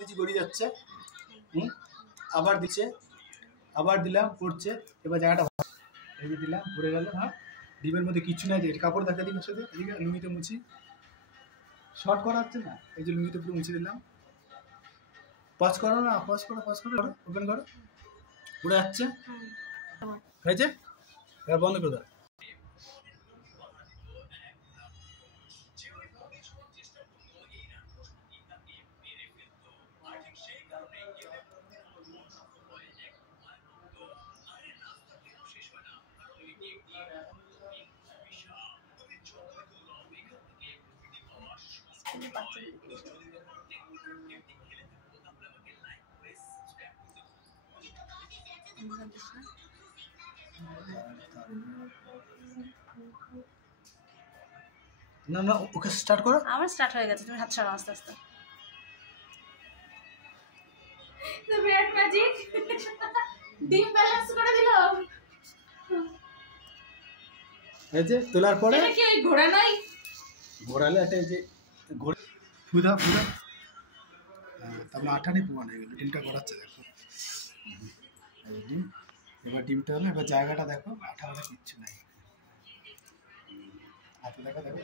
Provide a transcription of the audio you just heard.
দিচ্ছি গড়িয়ে যাচ্ছে, আবার দিচ্ছে, আবার দিলাম, পড়ছে। এবার জায়গাটা এই যে দিলাম, পড়ে গেল। হ্যাঁ, ডিমের মধ্যে কিছু নাই, যে কাপড় দেখা দিই ওর সাথে, এদিকে লুঙ্গিতে মুছি। শর্ট করা হচ্ছে না, এই যে লুঙ্গিতে পুরো মুছে দিলাম। পজ করো না, পজ করো, ওপেন করো, পড়ে যাচ্ছে। হয়েছে, এবার বন্ধ করে দাও। না না, ওকে স্টার্ট করো। আমার স্টার্ট হয়ে গেছে, তুমি হাত ছাড়ো আস্তে আস্তে। দ্য বিরাট ম্যাজিক, ডিম ব্যালেন্স করে দিল। এই যে তোলার পরে এটা কি ওই ঘোড়া নাই? ঘোরালে এটা এই যে ফুদা ফুদা, তার মানে আঠানি প্রমাণ হয়ে গেল। ডিমটা ঘোরাচ্ছে, দেখো ডিম। এবার ডিমটা হলো, এবার জায়গাটা দেখো, আঠা কিচ্ছু নাই, হাতে দেখা দেখো।